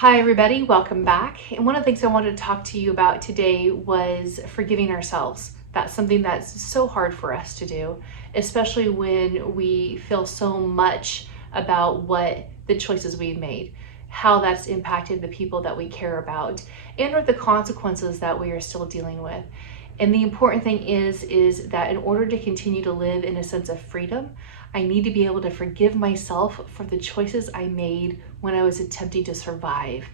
Hi everybody, welcome back. And one of the things I wanted to talk to you about today was forgiving ourselves. That's something that's so hard for us to do, especially when we feel so much about what the choices we've made, how that's impacted the people that we care about, and or the consequences that we are still dealing with. And the important thing is that in order to continue to live in a sense of freedom, I need to be able to forgive myself for the choices I made when I was attempting to survive.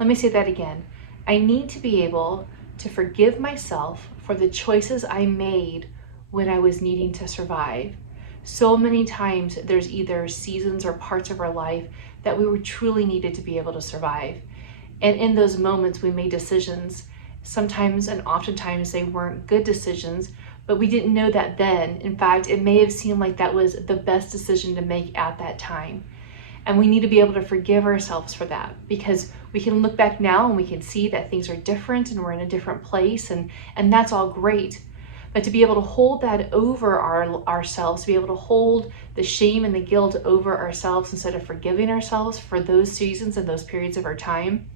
Let me say that again. I need to be able to forgive myself for the choices I made when I was needing to survive. So many times there's either seasons or parts of our life that we were truly needed to be able to survive. And in those moments, we made decisions. Sometimes and oftentimes they weren't good decisions, but we didn't know that then. In fact, it may have seemed like that was the best decision to make at that time. And we need to be able to forgive ourselves for that, because we can look back now and we can see that things are different and we're in a different place, and that's all great. But to be able to hold that over ourselves, to be able to hold the shame and the guilt over ourselves instead of forgiving ourselves for those seasons and those periods of our time,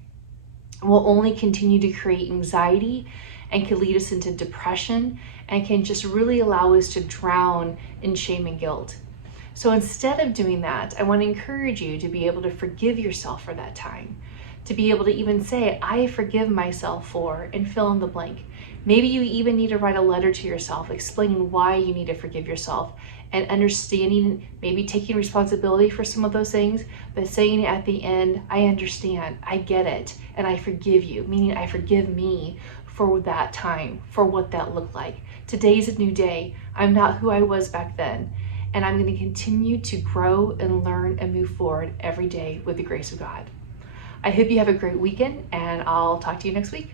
will only continue to create anxiety and can lead us into depression and can just really allow us to drown in shame and guilt. So instead of doing that, I want to encourage you to be able to forgive yourself for that time, to be able to even say, I forgive myself for, and fill in the blank. Maybe you even need to write a letter to yourself explaining why you need to forgive yourself and understanding, maybe taking responsibility for some of those things, but saying at the end, I understand, I get it, and I forgive you, meaning I forgive me for that time, for what that looked like. Today's a new day. I'm not who I was back then, and I'm going to continue to grow and learn and move forward every day with the grace of God. I hope you have a great weekend, and I'll talk to you next week.